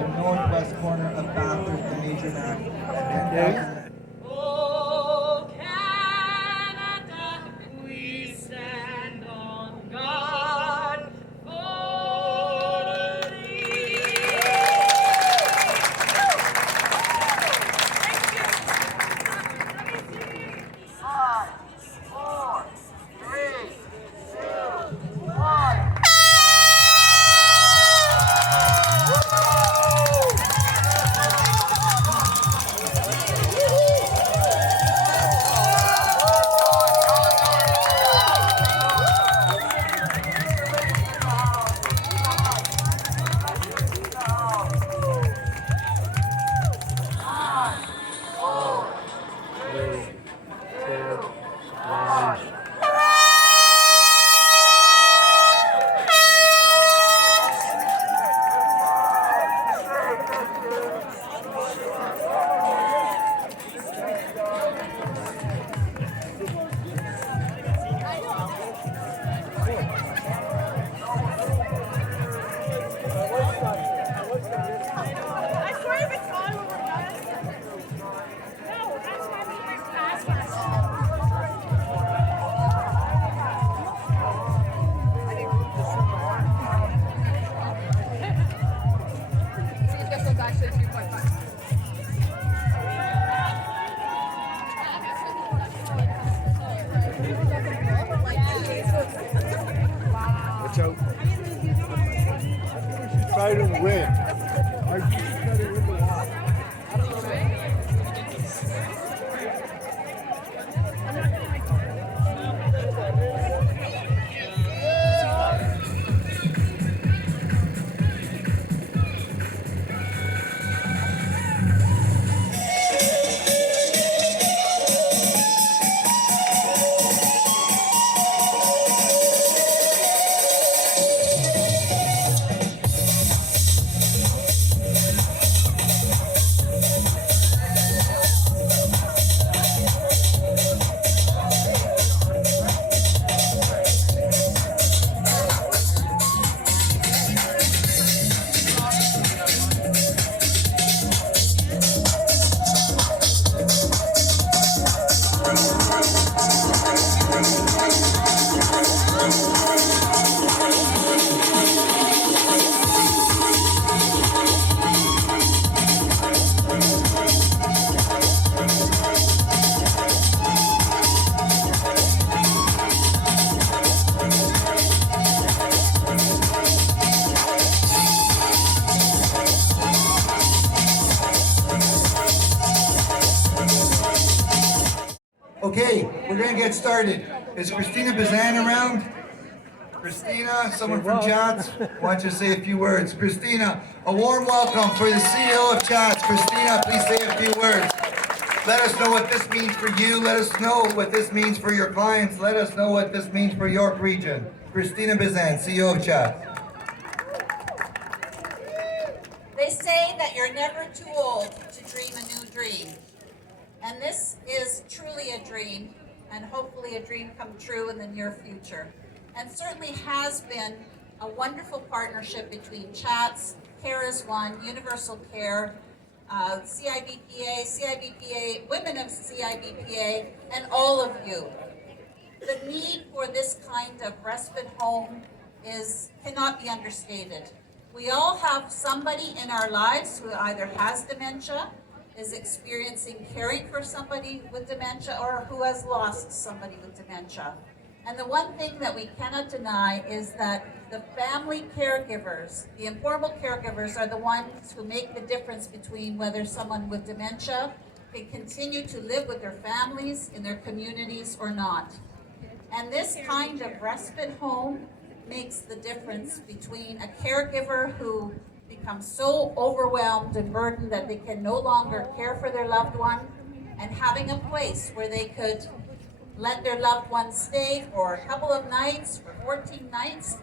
the northwest corner of Bathurst, the major map, and 10,000. Oh, Canada, we stand on guard for thee. 5, 4, 3, 2, 1. Watch out. I think we should try to win. I just try to win the lot. Okay, we're going to get started. Is Christina Bazan around? Christina, someone from Chats, why don't you say a few words? Christina, a warm welcome for the CEO of Chats. Christina, please say a few words. Let us know what this means for you. Let us know what this means for your clients. Let us know what this means for York Region. Christina Bazan, CEO of Chats. They say that you're never too old to dream a new dream. And this is truly a dream, and hopefully a dream come true in the near future. And certainly has been a wonderful partnership between Chats, Care is One, UniversalCare, CIBPA, women of CIBPA, and all of you. The need for this kind of respite home cannot be understated. We all have somebody in our lives who either has dementia, is experiencing caring for somebody with dementia, or who has lost somebody with dementia. And the one thing that we cannot deny is that the family caregivers, the informal caregivers, are the ones who make the difference between whether someone with dementia can continue to live with their families in their communities or not. And this kind of respite home makes the difference between a caregiver who becomes so overwhelmed and burdened that they can no longer care for their loved one, and having a place where they could let their loved one stay for a couple of nights, for 14 nights,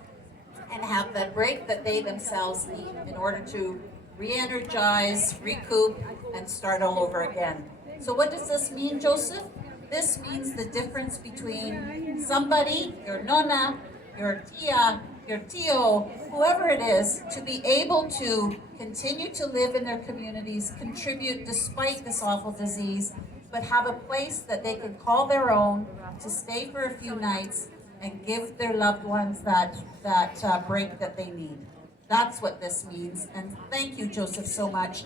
and have the break that they themselves need in order to re-energize, recoup, and start all over again. So what does this mean, Joseph? This means the difference between somebody, your nonna, your tia, your TO, whoever it is, to be able to continue to live in their communities, contribute despite this awful disease, but have a place that they can call their own, to stay for a few nights and give their loved ones that break that they need. That's what this means. And thank you, Joseph, so much.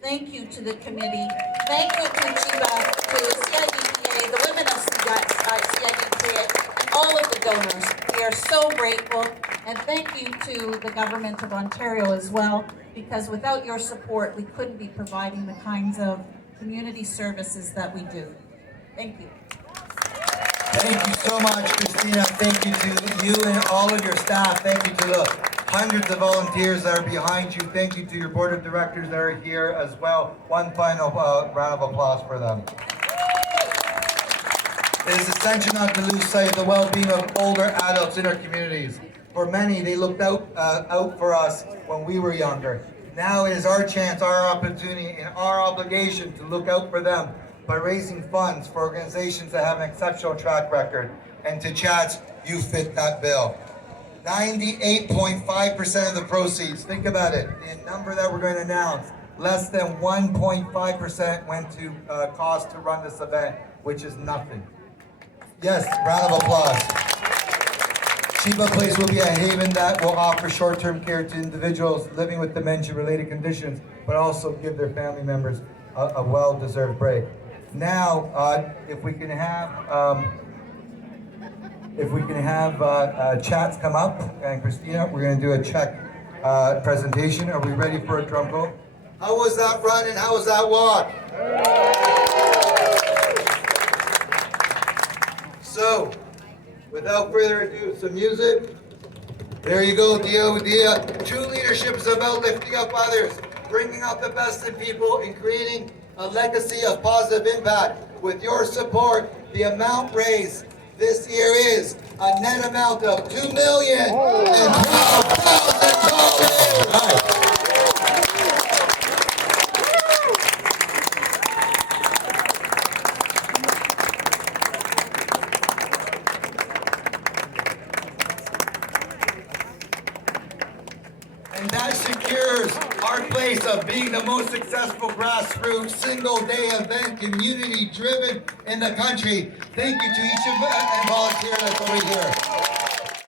Thank you to the committee. Thank you to CIBPA, to CIBPA, the women of CIBPA, and all of the donors. We are so grateful. And thank you to the Government of Ontario as well, because without your support, we couldn't be providing the kinds of community services that we do. Thank you. Thank you so much, Christina. Thank you to you and all of your staff. Thank you to the hundreds of volunteers that are behind you. Thank you to your board of directors that are here as well. One final round of applause for them. It is essential not to lose sight of the well-being of older adults in our communities. For many, they looked out for us when we were younger. Now it is our chance, our opportunity, and our obligation to look out for them by raising funds for organizations that have an exceptional track record. And to Chats, you fit that bill. 98.5% of the proceeds, think about it, the number that we're going to announce, less than 1.5% went to cost to run this event, which is nothing. Yes, round of applause. CIBPA Place will be a haven that will offer short-term care to individuals living with dementia-related conditions, but also give their family members a well-deserved break. Now, if we can have Chats come up, and Christina, we're going to do a check presentation. Are we ready for a drum roll? How was that run and how was that walk? So, without further ado, some music. There you go, Dia. True leadership is about lifting up others, bringing out the best in people, and creating a legacy of positive impact. With your support, the amount raised this year is a net amount of $2,012,000. And that secures our place of being the most successful grassroots single-day event, community-driven in the country. Thank you to each of the volunteers that's over here.